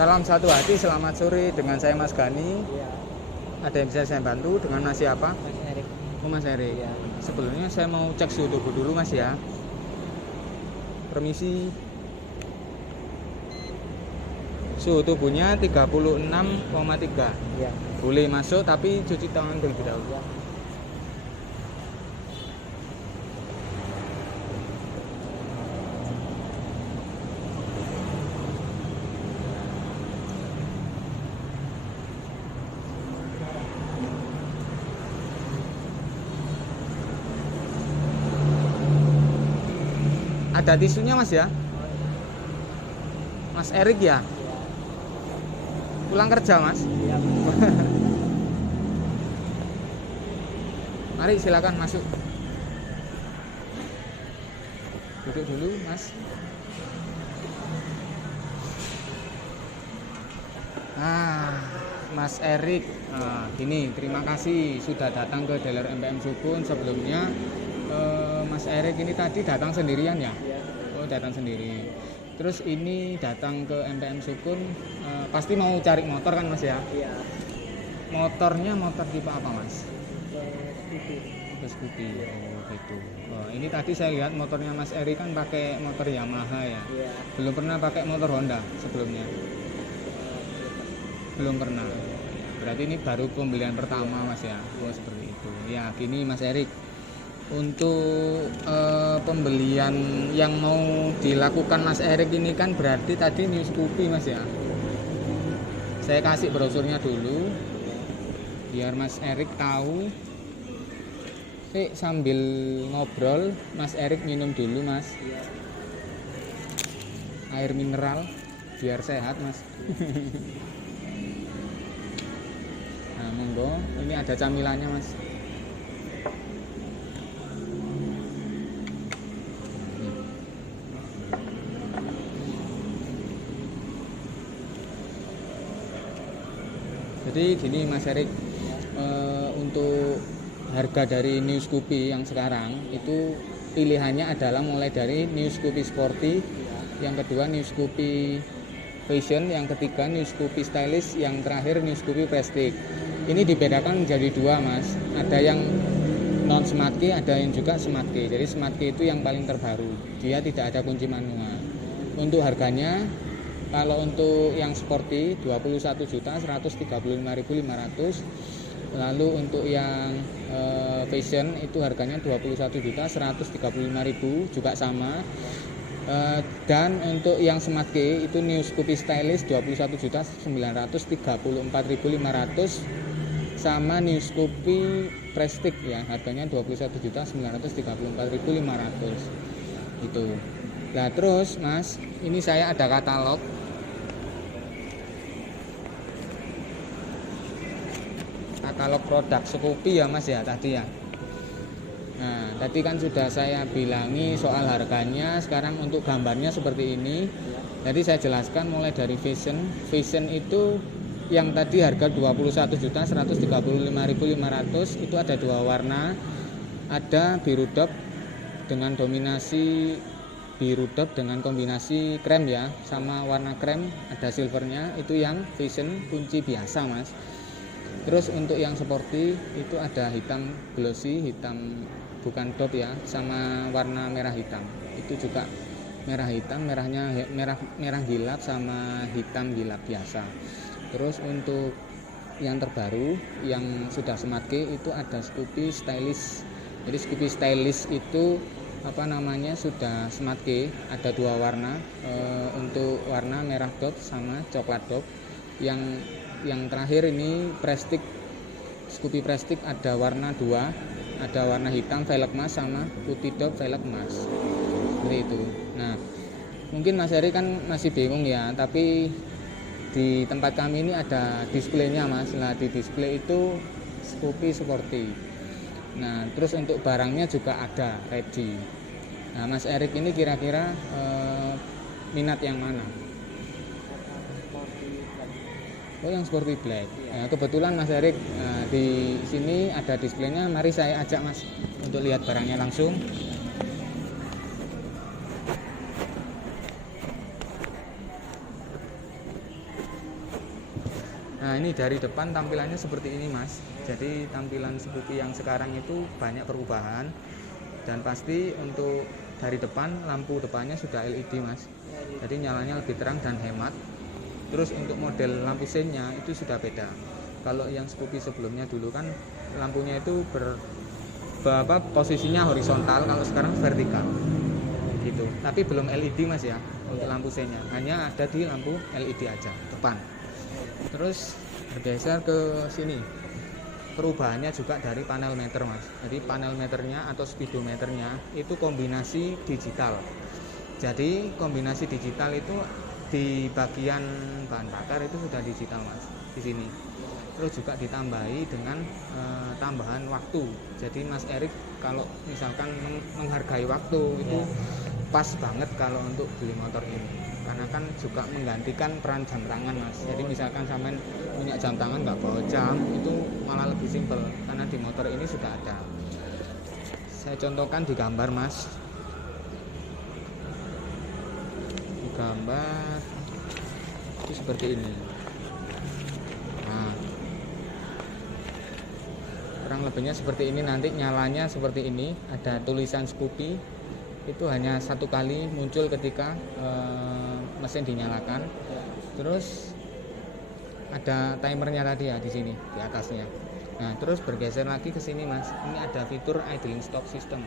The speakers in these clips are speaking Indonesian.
Salam satu hati, selamat sore dengan saya Mas Gani. Iya, Ada yang bisa saya bantu dengan Mas siapa? Mas Erik. Oh Mas Erik. Iya. Sebelumnya saya mau cek suhu tubuh dulu Mas ya. Permisi. Suhu tubuhnya 36,3. Iya. Boleh masuk tapi cuci tangan terlebih dahulu. Iya. Ada tisunya Mas ya? Mas Erik ya? Pulang kerja Mas? Iya. Mari silakan masuk. Duduk dulu Mas. Mas Erik, gini, terima kasih sudah datang ke dealer MPM Sukun. Sebelumnya Mas Erik ini tadi datang sendirian ya? Iya. Oh, datang sendiri. Terus ini datang ke MPM Sukun, pasti mau cari motor kan Mas ya? Iya. Motornya motor tipe apa Mas? Scoopy. Oh gitu. Ini tadi saya lihat motornya Mas Erik kan pakai motor Yamaha ya? Iya. Belum pernah pakai motor Honda sebelumnya? Belum pernah. Berarti ini baru pembelian pertama Mas ya? Oh seperti itu. Ya gini Mas Erik, untuk pembelian yang mau dilakukan Mas Erik ini kan berarti tadi New Scoopy Mas ya? Saya kasih brosurnya dulu biar Mas Erik tahu. Sambil ngobrol Mas Erik minum dulu Mas. Iya. Air mineral biar sehat Mas. Nah monggo, ini ada camilannya Mas. Jadi gini Mas Erik, untuk harga dari New Scoopy yang sekarang itu pilihannya adalah mulai dari New Scoopy Sporty, yang kedua New Scoopy Fashion, yang ketiga New Scoopy Stylish, yang terakhir New Scoopy Prestige. Ini dibedakan menjadi dua Mas, ada yang non smart key, ada yang juga smart key. Jadi smart key itu yang paling terbaru, dia tidak ada kunci manual. Untuk harganya, kalau untuk yang sporty 21.135.500. Lalu untuk yang fashion itu harganya 21.135.000 juga sama. Dan untuk yang smart key itu New Scoopy Stylish 21.934.500 sama New Scoopy Prestige ya harganya 21.934.500 gitu. Nah terus Mas, ini saya ada katalog. Katalog produk Scoopy ya Mas ya tadi ya. Nah tadi kan sudah saya bilangi soal harganya. Sekarang untuk gambarnya seperti ini. Jadi saya jelaskan mulai dari fashion. Fashion itu yang tadi harga 21.135.500 itu ada dua warna. Ada biru dop dengan dominasi biru dop dengan kombinasi krem ya, sama warna krem ada silvernya. Itu yang fashion kunci biasa Mas. Terus untuk yang sporty itu ada hitam glossy, hitam bukan dop ya, sama warna merah hitam. Itu juga merah hitam, merahnya merah gilap sama hitam gilap biasa. Terus untuk yang terbaru yang sudah smart key itu ada Scoopy Stylish. Jadi Scoopy Stylish itu sudah smart key, ada dua warna, untuk warna merah dot sama coklat dot. Yang terakhir ini Prestige, Scoopy Prestige ada warna dua, ada warna hitam velg emas sama putih dot velg emas seperti itu. Nah mungkin Mas Eri kan masih bingung ya, tapi di tempat kami ini ada displaynya Mas. Nah di display itu Scoopy Sporty. Nah terus untuk barangnya juga ada ready. Nah Mas Erik ini kira-kira minat yang mana? Oh yang Sporty Black. Nah, kebetulan Mas Erik di sini ada displaynya. Mari saya ajak Mas untuk lihat barangnya langsung. Nah, ini dari depan tampilannya seperti ini Mas. Jadi tampilan Scoopy yang sekarang itu banyak perubahan, dan pasti untuk dari depan lampu depannya sudah LED Mas. Jadi nyalanya lebih terang dan hemat. Terus untuk model lampu seinnya itu sudah beda. Kalau yang Scoopy sebelumnya dulu kan lampunya itu posisinya horizontal, kalau sekarang vertikal gitu. Tapi belum LED Mas ya untuk lampu seinnya, hanya ada di lampu LED aja depan. Terus bergeser ke sini, perubahannya juga dari panel meter Mas. Jadi panel meternya atau speedometernya itu kombinasi digital. Jadi kombinasi digital itu di bagian bahan bakar itu sudah digital Mas di sini. Terus juga ditambahi dengan tambahan waktu. Jadi Mas Erik kalau misalkan menghargai waktu itu pas banget kalau untuk beli motor ini, karena kan juga menggantikan peran jam tangan Mas. Jadi misalkan sampean punya jam tangan nggak bawa jam, itu malah lebih simpel karena di motor ini sudah ada. Saya contohkan di gambar Mas. Di gambar itu seperti ini. Nah, kurang lebihnya seperti ini. Nanti nyalanya seperti ini, ada tulisan Scoopy. Itu hanya satu kali muncul ketika mesin dinyalakan. Terus ada timernya tadi ya di sini di atasnya. Nah, terus bergeser lagi ke sini Mas. Ini ada fitur idling stop system.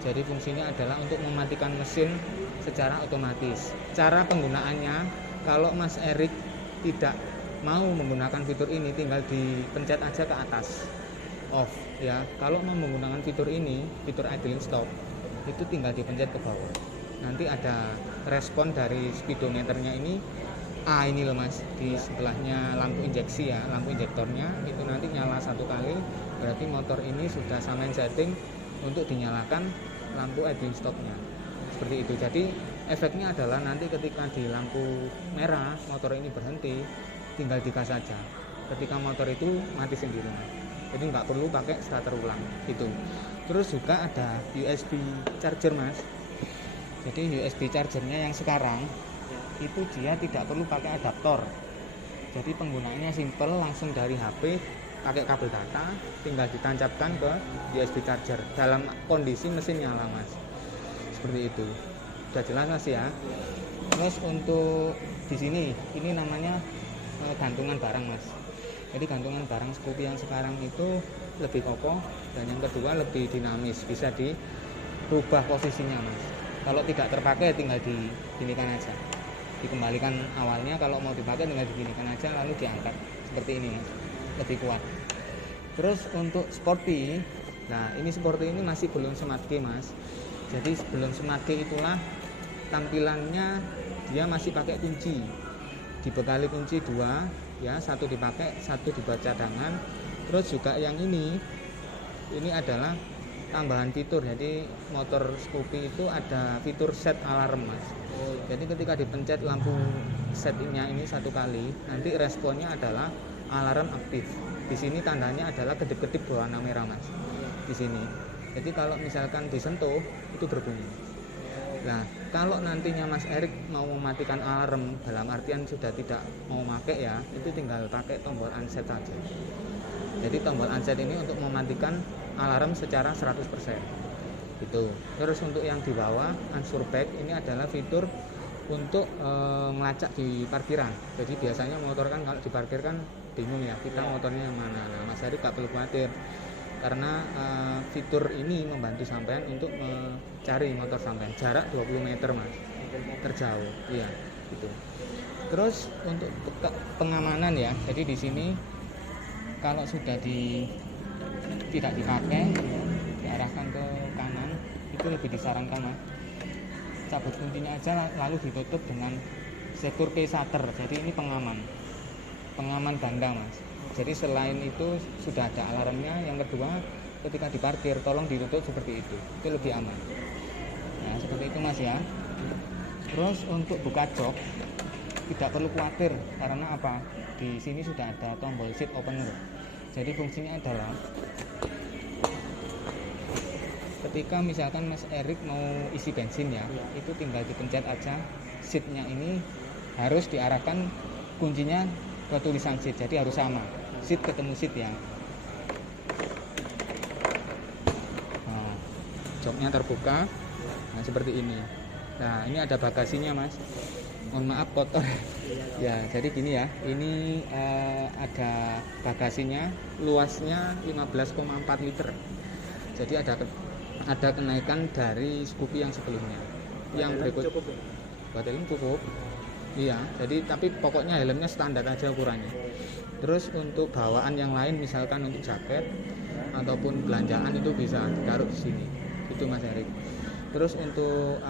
Jadi fungsinya adalah untuk mematikan mesin secara otomatis. Cara penggunaannya, kalau Mas Erik tidak mau menggunakan fitur ini, tinggal dipencet aja ke atas off ya. Kalau mau menggunakan fitur ini, fitur idling stop, itu tinggal dipencet ke bawah. Nanti ada respon dari speedometernya ini. Ini loh Mas, di sebelahnya lampu injeksi ya, lampu injektornya itu nanti nyala satu kali, berarti motor ini sudah samain setting untuk dinyalakan lampu idling stopnya. Seperti itu. Jadi efeknya adalah nanti ketika di lampu merah motor ini berhenti, tinggal digas saja. Ketika motor itu mati sendiri. Jadi nggak perlu pakai starter ulang itu. Terus juga ada USB charger Mas. Jadi USB chargernya yang sekarang itu dia tidak perlu pakai adaptor. Jadi penggunaannya simple, langsung dari HP pakai kabel data, tinggal ditancapkan ke USB charger dalam kondisi mesin nyala Mas. Seperti itu. Sudah jelas Mas ya. Terus untuk di sini ini namanya gantungan barang Mas. Jadi gantungan barang Scoopy yang sekarang itu lebih kokoh, dan yang kedua lebih dinamis, bisa dirubah posisinya Mas. Kalau tidak terpakai tinggal diginikan aja, dikembalikan awalnya. Kalau mau dipakai tinggal diginikan aja lalu diangkat seperti ini Mas, lebih kuat. Terus untuk sporty, nah ini sporty ini masih belum smart key Mas. Jadi sebelum smart key itulah tampilannya dia masih pakai kunci, dibekali kunci 2 ya, satu dipakai, satu dibuat cadangan. Terus juga yang ini adalah tambahan fitur. Jadi motor Scoopy itu ada fitur set alarm Mas. Jadi ketika dipencet lampu setnya ini satu kali, nanti responnya adalah alarm aktif. Di sini tandanya adalah kedip-kedip berwarna merah Mas. Di sini. Jadi kalau misalkan disentuh itu berbunyi. Nah, kalau nantinya Mas Erik mau mematikan alarm, dalam artian sudah tidak mau pakai ya, itu tinggal pakai tombol unset saja. Jadi tombol unset ini untuk mematikan alarm secara 100%. Gitu. Terus untuk yang di bawah unsure back ini adalah fitur untuk melacak di parkiran. Jadi biasanya motor kan kalau diparkir kan bingung ya, kita motornya yang mana. Nah, Mas Erik gak perlu khawatir, karena fitur ini membantu sampean untuk mencari motor sampean jarak 20 meter Mas, terjauh. Iya, gitu. Terus untuk pengamanan ya, jadi di sini kalau sudah tidak dipakai, diarahkan ke kanan, itu lebih disarankan Mas, cabut kuncinya aja lalu ditutup dengan secure key shutter. Jadi ini pengaman ganda Mas. Jadi selain itu sudah ada alarmnya. Yang kedua, ketika diparkir tolong ditutup seperti itu lebih aman. Nah seperti itu Mas ya. Terus untuk buka jok tidak perlu khawatir, karena apa? Di sini sudah ada tombol seat opener. Jadi fungsinya adalah ketika misalkan Mas Erik mau isi bensin ya, itu tinggal dipencet aja, seatnya ini harus diarahkan kuncinya ke tulisan seat, jadi harus sama, seat ketemu seat ya. Nah, joknya terbuka, nah seperti ini. Nah ini ada bagasinya mas, mohon maaf kotor ya. Jadi gini ya, ini ada bagasinya, luasnya 15,4 liter. Jadi ada kenaikan dari Scoopy yang sebelumnya. Yang berikut buat helm cukup. Iya, jadi tapi pokoknya helmnya standar aja ukurannya. Terus untuk bawaan yang lain, misalkan untuk jaket ataupun belanjaan itu bisa ditaruh di sini. Itu Mas Erik. Terus untuk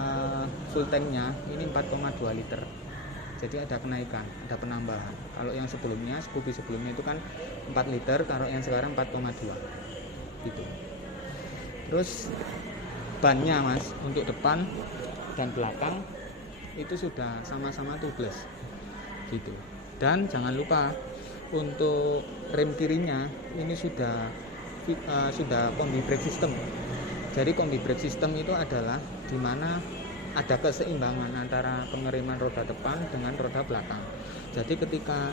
full tanknya ini 4,2 liter. Jadi ada kenaikan, ada penambahan. Kalau yang sebelumnya, Scoopy sebelumnya itu kan 4 liter, kalau yang sekarang 4,2. Gitu. Terus bannya Mas, untuk depan dan belakang itu sudah sama-sama tubeless gitu. Dan jangan lupa untuk rem kirinya ini sudah combi brake system. Jadi combi brake system itu adalah dimana ada keseimbangan antara pengereman roda depan dengan roda belakang. Jadi ketika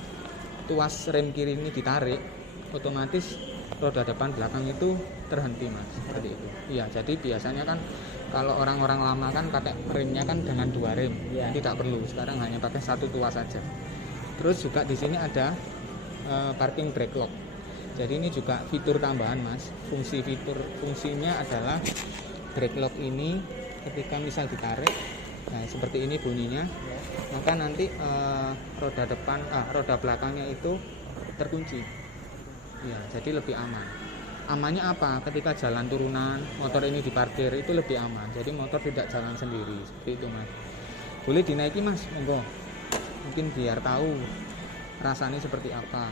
tuas rem kiri ini ditarik, otomatis roda depan belakang itu terhenti Mas, seperti itu. Iya, jadi biasanya kan kalau orang-orang lama kan pakai remnya kan dengan 2 rem, ya. Tidak perlu, sekarang hanya pakai 1 tuas saja. Terus juga di sini ada parking brake lock. Jadi ini juga fitur tambahan Mas. Fungsinya adalah brake lock ini ketika misal ditarik, nah seperti ini bunyinya, maka nanti roda belakangnya itu terkunci. Ya, jadi lebih aman. Amannya apa? Ketika jalan turunan, motor ini diparkir itu lebih aman. Jadi motor tidak jalan sendiri, seperti itu Mas. Boleh dinaiki Mas, monggo. Mungkin biar tahu rasanya seperti apa.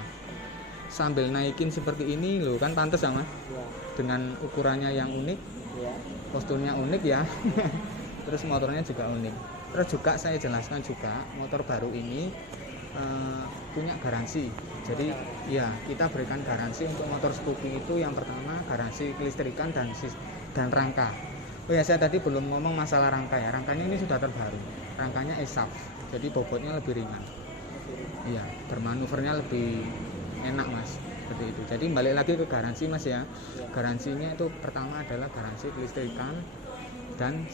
Sambil naikin seperti ini loh, kan pantas ya Mas. Ya. Dengan ukurannya yang unik, ya. Posturnya unik ya. Terus motornya juga unik. Terus juga saya jelaskan juga motor baru ini punya garansi. Jadi ya kita berikan garansi untuk motor Scoopy itu yang pertama garansi kelistrikan dan rangka. Oh ya, saya tadi belum ngomong masalah rangka ya. Rangkanya ini sudah terbaru. Rangkanya ESAF. Jadi bobotnya lebih ringan. Iya, bermanuvernya lebih enak Mas. Seperti itu. Jadi balik lagi ke garansi Mas ya. Garansinya itu pertama adalah garansi kelistrikan dan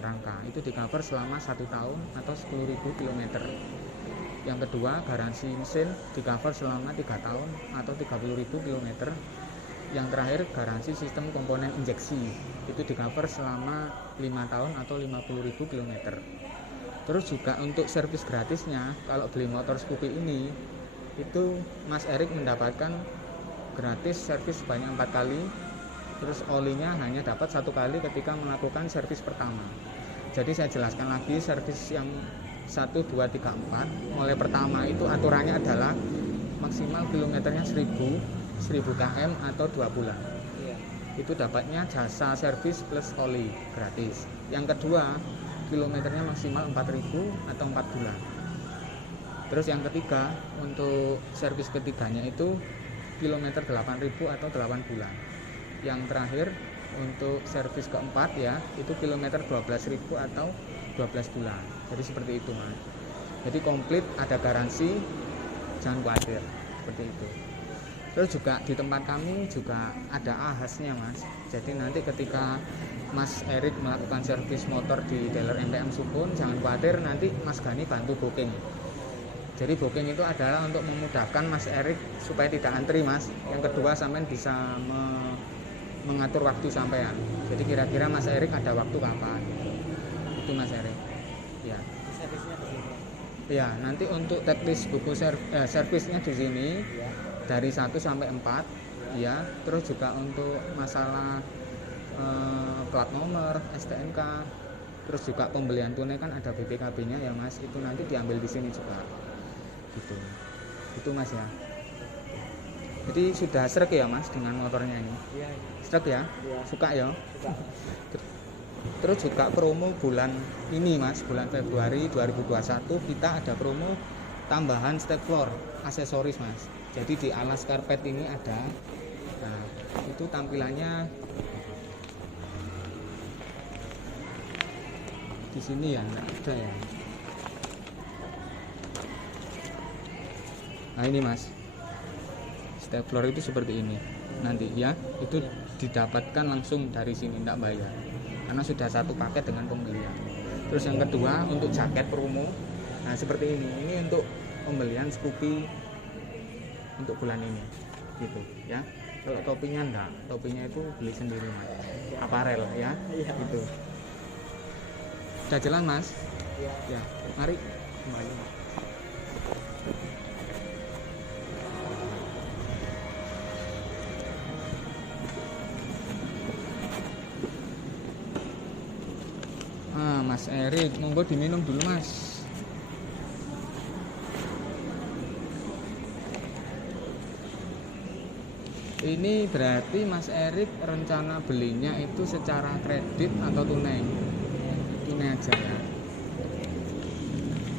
rangka. Itu di cover selama 1 tahun atau 10.000 km. Yang kedua, garansi mesin di cover selama 3 tahun atau 30.000 km. Yang terakhir, garansi sistem komponen injeksi itu di cover selama 5 tahun atau 50.000 km. Terus juga untuk servis gratisnya, kalau beli motor Scoopy ini itu Mas Erik mendapatkan gratis servis sebanyak 4 kali. Terus olinya hanya dapat 1 kali ketika melakukan servis pertama. Jadi saya jelaskan lagi, servis yang 1, 2, 3, 4 mulai pertama itu aturannya adalah maksimal kilometernya 1000 km atau 2 bulan. Itu dapatnya jasa servis plus oli gratis. Yang kedua, kilometernya maksimal 4000 atau 4 bulan. Terus yang ketiga, untuk servis ketiganya itu kilometer 8000 atau 8 bulan. Yang terakhir untuk servis keempat ya, itu kilometer 12.000 atau 12 bulan. Jadi seperti itu Mas. Jadi komplit, ada garansi, jangan khawatir, seperti itu. Terus juga di tempat kami juga ada ahasnya Mas. Jadi nanti ketika Mas Erik melakukan servis motor di dealer MPM Supun, jangan khawatir, nanti Mas Gani bantu booking. Jadi booking itu adalah untuk memudahkan Mas Erik supaya tidak antri Mas. Yang kedua, sampean bisa mengatur waktu sampean. Jadi kira-kira Mas Erik ada waktu kapan? Itu Mas Erik. Ya. Servisnya di sini. Ya, nanti untuk teknis buku servisnya di sini ya. Dari 1 sampai 4 ya. Terus juga untuk masalah plat nomor, STNK, terus juga pembelian tunai kan ada BPKB-nya ya Mas. Itu nanti diambil di sini juga. Gitu. Itu Mas ya. Jadi sudah srek ya Mas dengan motornya ini? Iya. Srek ya? Iya. Suka ya? Suka. Terus juga promo bulan ini Mas, bulan Februari 2021 kita ada promo tambahan step floor aksesoris Mas. Jadi di alas karpet ini ada. Nah, itu tampilannya di sini ya, enggak ada ya. Nah ini mas, stapler itu seperti ini nanti ya, itu didapatkan langsung dari sini, tidak bayar karena sudah satu paket dengan pembelian. Terus yang kedua untuk jaket promo, nah seperti ini untuk pembelian Scoopy untuk bulan ini gitu ya. Kalau topinya enggak, topinya itu beli sendiri mas, aparel ya gitu. Sudah jelas mas ya, mari kembali. Mas Erik, monggo diminum dulu mas. Ini berarti Mas Erik rencana belinya itu secara kredit atau tunai? Tunai aja ya.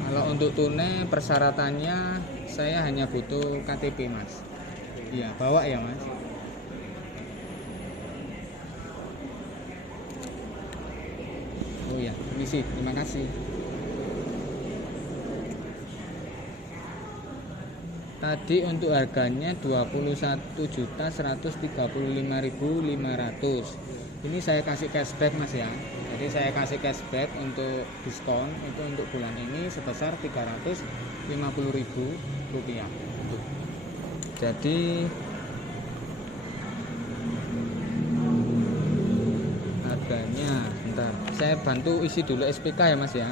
Kalau untuk tunai persyaratannya saya hanya butuh KTP mas. Iya, bawa ya mas. Oh ya, permisi, terima kasih. Tadi untuk harganya 21.135.500. Ini saya kasih cashback mas ya. Jadi saya kasih cashback untuk diskon itu untuk bulan ini sebesar 350.000 rupiah. Jadi harganya, bentar, saya bantu isi dulu SPK ya mas ya.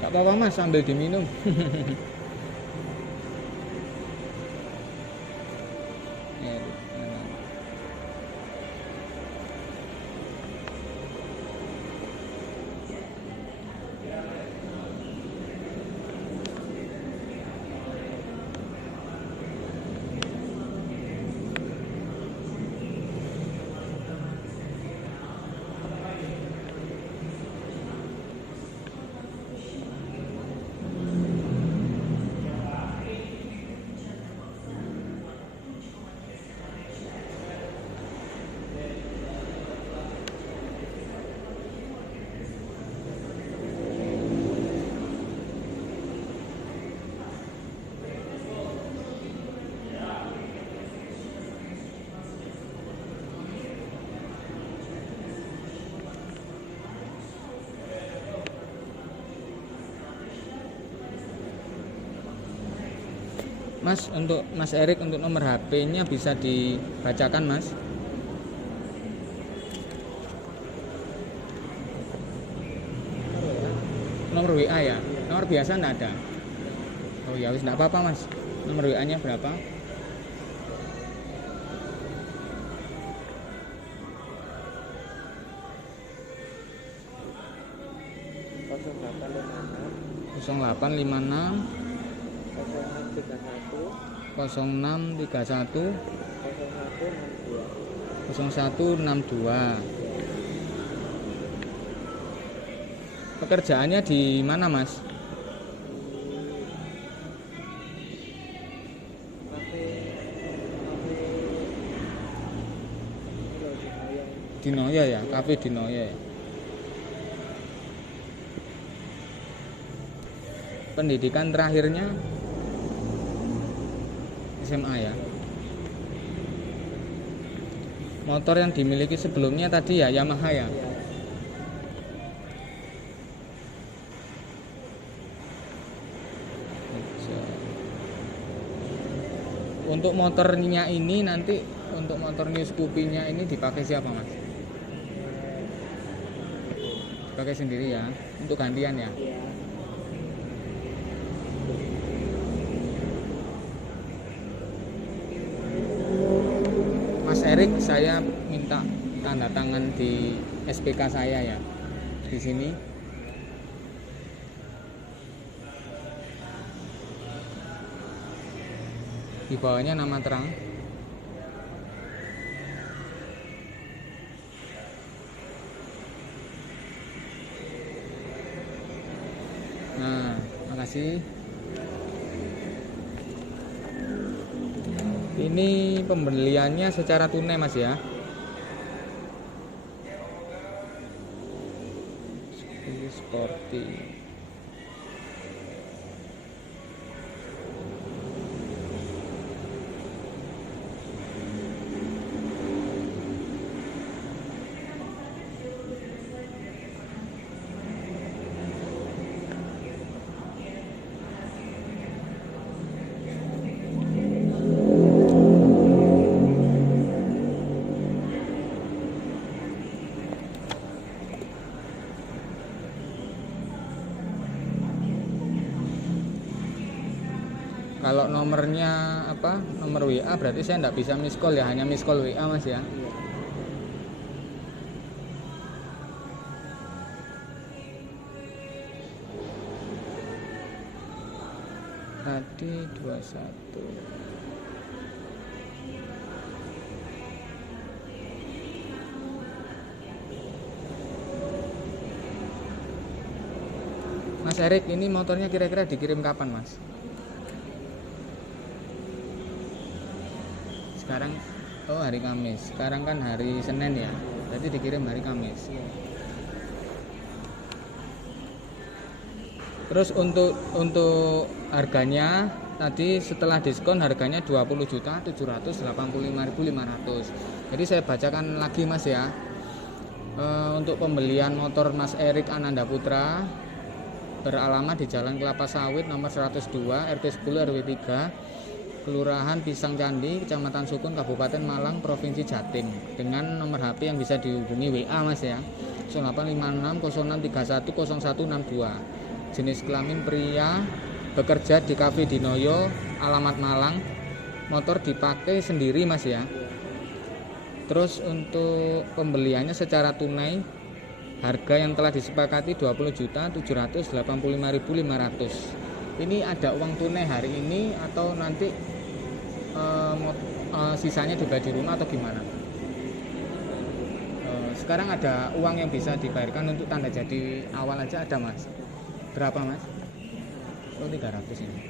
Gak apa-apa mas, sambil diminum. Mas, untuk Mas Erik, untuk nomor HP-nya bisa dibacakan mas? Nomor WA ya? Nomor biasa enggak ada? Oh ya wis, enggak apa-apa mas. Nomor WA-nya berapa? 0856 0631 0162. Pekerjaannya di mana mas? Di Noya ya, kafe di Noya ya. Pendidikan terakhirnya SMA ya. Motor yang dimiliki sebelumnya tadi ya Yamaha ya. Untuk motornya ini nanti, untuk motor New Scoopy-nya ini dipakai siapa mas? Dipakai sendiri ya, untuk gantian ya. Mas Erik, saya minta tanda tangan di SPK saya ya, di sini. Di bawahnya nama terang. Nah, makasih. Ini pembeliannya secara tunai mas ya. Sporty. Kalau nomornya apa? Nomor WA berarti saya enggak bisa miss call ya, hanya miss call WA Mas ya. Tadi 21. Mas Erik, ini motornya kira-kira dikirim kapan, Mas? Sekarang hari Kamis. Sekarang kan hari Senin ya. Berarti dikirim hari Kamis. Terus untuk harganya tadi setelah diskon harganya 20.785.500. Jadi saya bacakan lagi Mas ya. Untuk pembelian motor Mas Erik Ananda Putra beralamat di Jalan Kelapa Sawit nomor 102 RT 10 RW 3 Kelurahan Pisang Candi, Kecamatan Sukun, Kabupaten Malang, Provinsi Jatim. Dengan nomor HP yang bisa dihubungi WA Mas ya, 085606310162. Jenis kelamin pria, bekerja di Cafe Dinoyo, alamat Malang. Motor dipakai sendiri Mas ya. Terus untuk pembeliannya secara tunai, harga yang telah disepakati 20.785.500. Ini ada uang tunai hari ini atau nanti sisanya juga di rumah atau gimana? Sekarang ada uang yang bisa dibayarkan untuk tanda jadi awal aja ada Mas. Berapa Mas? 300 ini.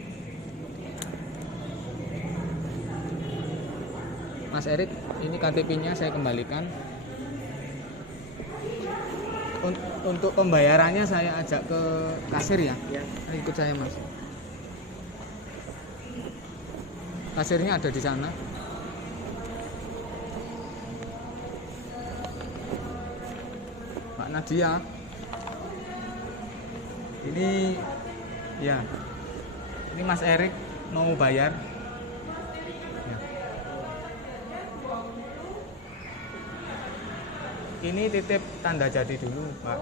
Mas Erik, ini KTP-nya saya kembalikan. Untuk pembayarannya saya ajak ke kasir ya. Ikut saya Mas. Kasirnya ada di sana. Mbak Nadia. Ini ya. Ini Mas Erik mau bayar. Ya. Ini titip tanda jadi dulu, Pak.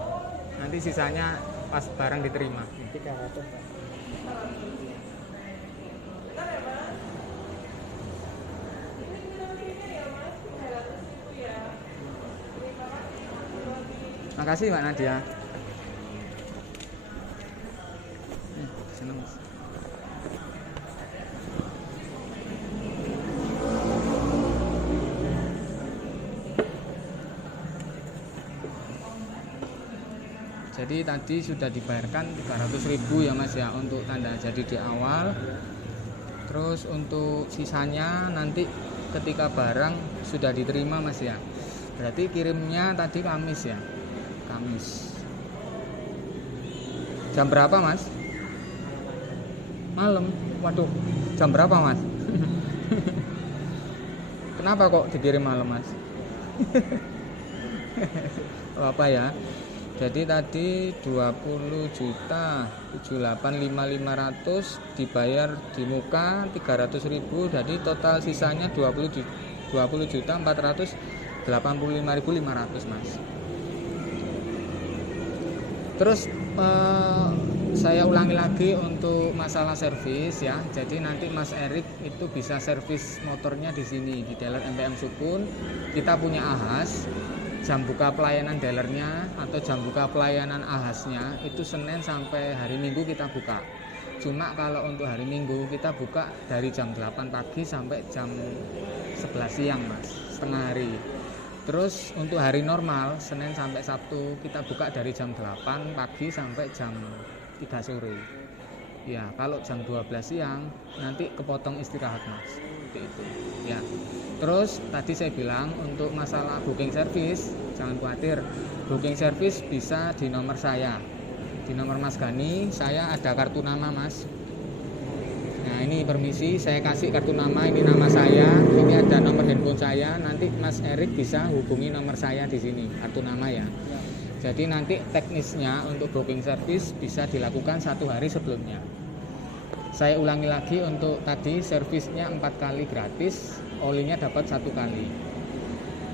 Nanti sisanya pas barang diterima. 300, Pak. Makasih Mbak Nadia. Senang. Jadi tadi sudah dibayarkan 300.000 ya Mas ya untuk tanda jadi di awal. Terus untuk sisanya nanti ketika barang sudah diterima Mas ya. Berarti kirimnya tadi Kamis ya. Kamis. Jam berapa Mas? Malam. Waduh, jam berapa Mas? Kenapa kok dikirim malam Mas? Apa ya? Jadi tadi 20.785.500 dibayar di muka 300.000, jadi total sisanya 20.485.500 Mas. Terus saya ulangi lagi untuk masalah servis ya. Jadi nanti Mas Erik itu bisa servis motornya di sini di dealer MPM Sukun. Kita punya ahas. Jam buka pelayanan dealernya atau jam buka pelayanan ahasnya itu Senin sampai hari Minggu kita buka. Cuma kalau untuk hari Minggu kita buka dari jam 8 pagi sampai jam 11 siang Mas, setengah hari. Terus untuk hari normal Senin sampai Sabtu kita buka dari jam 8 pagi sampai jam 3 sore. Ya, kalau jam 12 siang nanti kepotong istirahat Mas. Seperti itu. Ya. Terus tadi saya bilang untuk masalah booking service jangan khawatir. Booking service bisa di nomor saya Di nomor Mas Gani saya ada kartu nama Mas. Nah ini permisi, saya kasih kartu nama, ini nama saya, ini ada nomor handphone saya. Nanti Mas Erik bisa hubungi nomor saya di sini, kartu nama ya. Jadi nanti teknisnya untuk booking service bisa dilakukan 1 hari sebelumnya. Saya ulangi lagi, untuk tadi servisnya 4 kali gratis, olinya dapat 1 kali.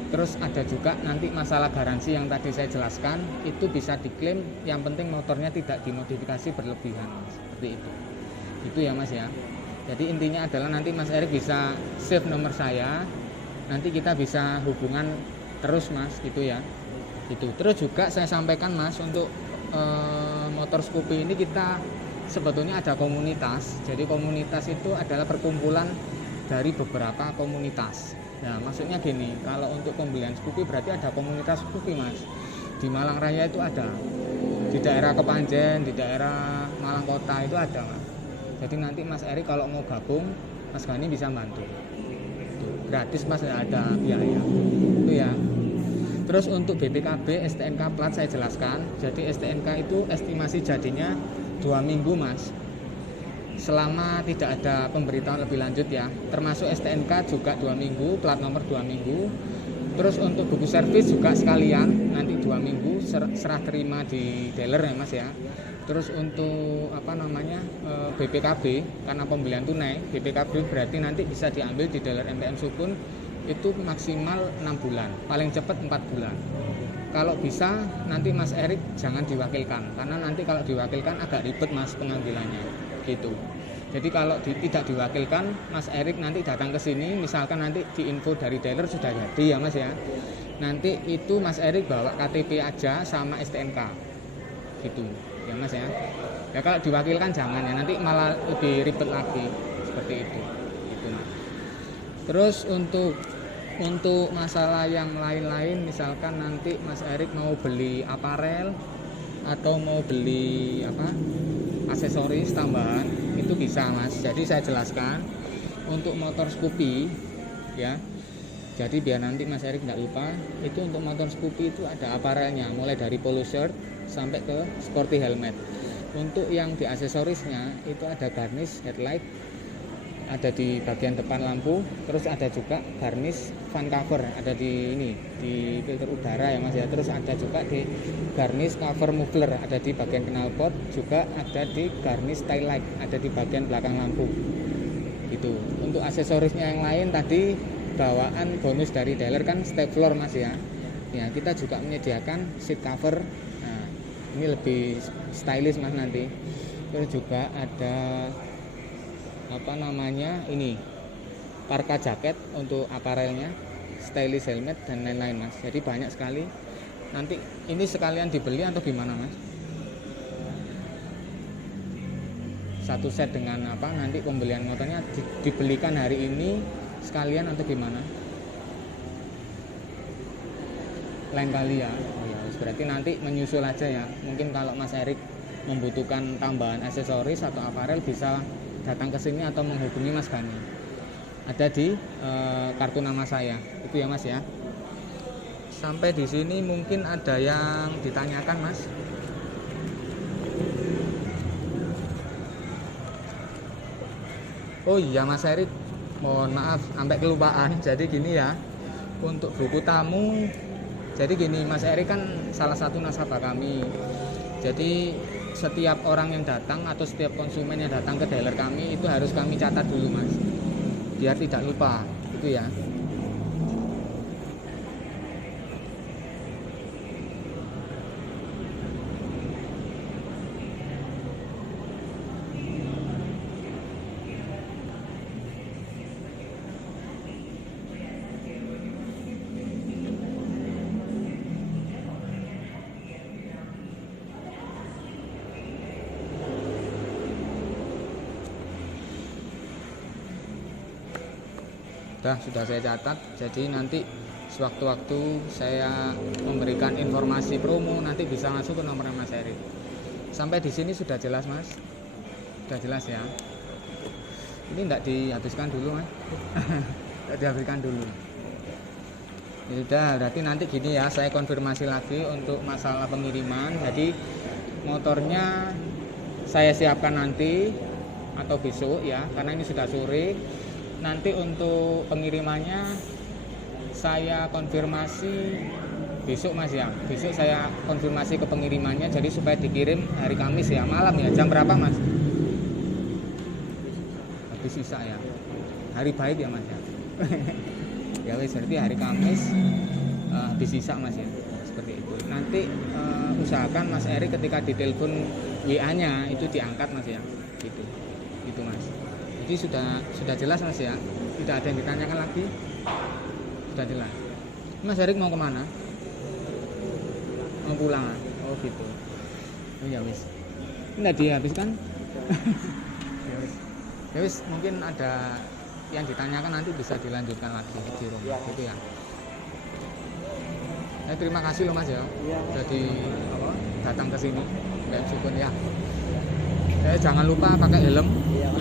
Terus ada juga nanti masalah garansi yang tadi saya jelaskan, itu bisa diklaim, yang penting motornya tidak dimodifikasi berlebihan, seperti itu. Itu ya Mas ya. Jadi intinya adalah nanti Mas Erik bisa save nomor saya, nanti kita bisa hubungan terus Mas, gitu ya. Itu. Terus juga saya sampaikan Mas, untuk motor Scoopy ini kita sebetulnya ada komunitas. Jadi komunitas itu adalah perkumpulan dari beberapa komunitas. Nah maksudnya gini, kalau untuk pembelian Scoopy berarti ada komunitas Scoopy Mas. Di Malang Raya itu ada, di daerah Kepanjen, di daerah Malang Kota itu ada Mas. Jadi nanti Mas Erik kalau mau gabung, Mas Gani bisa bantu. Itu gratis Mas, nggak ada biaya. Itu ya. Terus untuk BPKB STNK plat saya jelaskan. Jadi STNK itu estimasi jadinya 2 minggu Mas. Selama tidak ada pemberitahuan lebih lanjut ya. Termasuk STNK juga 2 minggu, plat nomor 2 minggu. Terus untuk buku servis juga sekalian, nanti 2 minggu serah terima di dealer ya Mas ya. Terus untuk BPKB, karena pembelian tunai, BPKB berarti nanti bisa diambil di dealer MPM Sukun itu maksimal 6 bulan, paling cepat 4 bulan. Kalau bisa nanti Mas Erik jangan diwakilkan, karena nanti kalau diwakilkan agak ribet Mas pengambilannya gitu. Jadi kalau tidak diwakilkan, Mas Erik nanti datang ke sini, misalkan nanti diinfo dari dealer sudah jadi ya Mas ya. Nanti itu Mas Erik bawa KTP aja sama STNK gitu ya Mas ya. Ya kalau diwakilkan jangan ya, nanti malah lebih ribet lagi seperti itu. Gitu Mas. Terus untuk masalah yang lain-lain, misalkan nanti Mas Erik mau beli aparel atau mau beli aksesoris tambahan, itu bisa Mas. Jadi saya jelaskan untuk motor Scoopy ya. Jadi biar nanti Mas Erik nggak lupa, itu untuk motor Scoopy itu ada aparelnya, mulai dari polo shirt sampai ke sporty helmet. Untuk yang di aksesorisnya itu ada garnish headlight, ada di bagian depan lampu, terus ada juga garnish fan cover, ada di filter udara ya Mas ya. Terus ada juga di garnish cover muffler, ada di bagian knalpot, juga ada di garnish tail light, ada di bagian belakang lampu. Gitu. Untuk aksesorisnya yang lain tadi bawaan bonus dari dealer kan step floor Mas ya. Ya, kita juga menyediakan seat cover. Nah, ini lebih stylish Mas nanti. Terus juga ada ini parka jaket untuk aparelnya, stylish helmet dan lain-lain Mas. Jadi banyak sekali. Nanti ini sekalian dibeli atau gimana Mas? Satu set dengan nanti pembelian motornya dibelikan hari ini sekalian atau gimana? Lain kali ya. Oh ya, berarti nanti menyusul aja ya. Mungkin kalau Mas Erik membutuhkan tambahan aksesoris atau aparel bisa datang ke sini atau menghubungi Mas Gani. Ada di kartu nama saya. Itu ya Mas ya. Sampai di sini mungkin ada yang ditanyakan Mas. Oh iya Mas Erik, mohon maaf sampai kelupaan. Jadi gini ya, untuk buku tamu, jadi gini Mas Erik kan salah satu nasabah kami. Jadi setiap orang yang datang atau setiap konsumen yang datang ke dealer kami itu harus kami catat dulu Mas, biar tidak lupa, itu ya. Sudah saya catat. Jadi nanti sewaktu-waktu saya memberikan informasi promo nanti bisa masuk ke nomor Mas Erik. Sampai di sini sudah jelas Mas? Sudah jelas ya? Ini enggak dihabiskan dulu Mas? Enggak dihabiskan dulu. Ya sudah, berarti nanti gini ya, saya konfirmasi lagi untuk masalah pengiriman. Jadi motornya saya siapkan nanti atau besok ya, karena ini sudah sore. Nanti untuk pengirimannya saya konfirmasi besok Mas ya. Besok saya konfirmasi ke pengirimannya, jadi supaya dikirim hari Kamis ya, malam ya. Jam berapa Mas? Habis sisa ya. Hari baik ya Mas ya. Ya wes, berarti hari Kamis habis sisa Mas ya. Seperti itu. Nanti usahakan Mas Eri ketika ditelepon WA-nya itu diangkat Mas ya. Gitu Mas. Jadi sudah jelas Mas ya. Tidak ada yang ditanyakan lagi. Sudah jelas. Mas Erik mau kemana? Mau pulang? Oh gitu. Oh ya wis. Enggak dihabiskan? Ya wis, mungkin ada yang ditanyakan nanti bisa dilanjutkan lagi di rumah gitu ya. Terima kasih loh Mas ya. Jadi datang ke sini. Dan syukur ya. Jangan lupa pakai helm,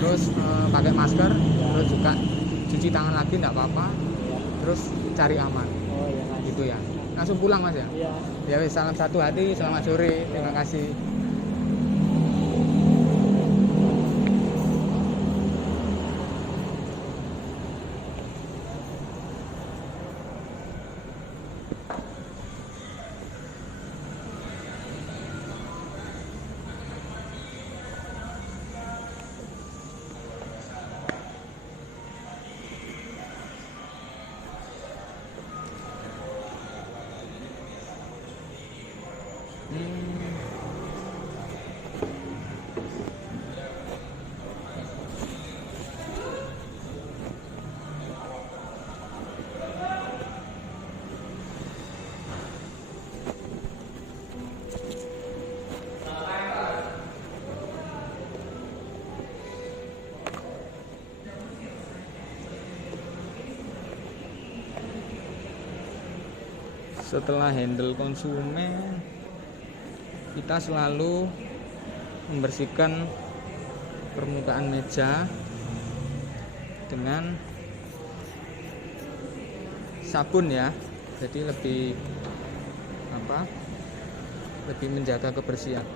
terus pakai masker, terus juga cuci tangan lagi enggak apa-apa. Terus cari aman. Gitu ya. Langsung pulang Mas ya. Ya wis, salam satu hati, selamat sore. Terima kasih. Setelah handle konsumen, kita selalu membersihkan permukaan meja dengan sabun ya. Jadi lebih menjaga kebersihan.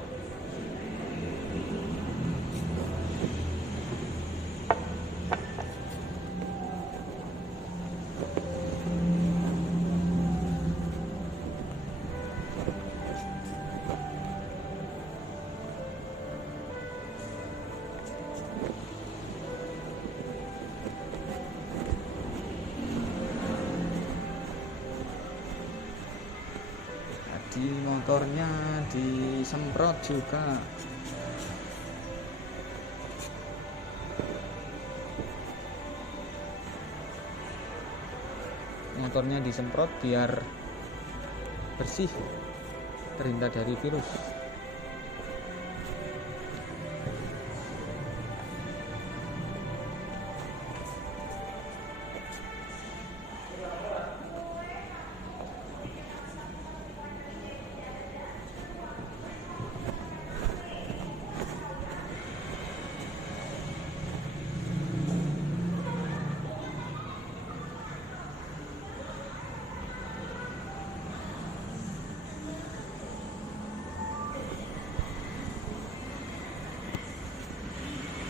Di motornya disemprot juga. Motornya disemprot biar bersih, terhindar dari virus.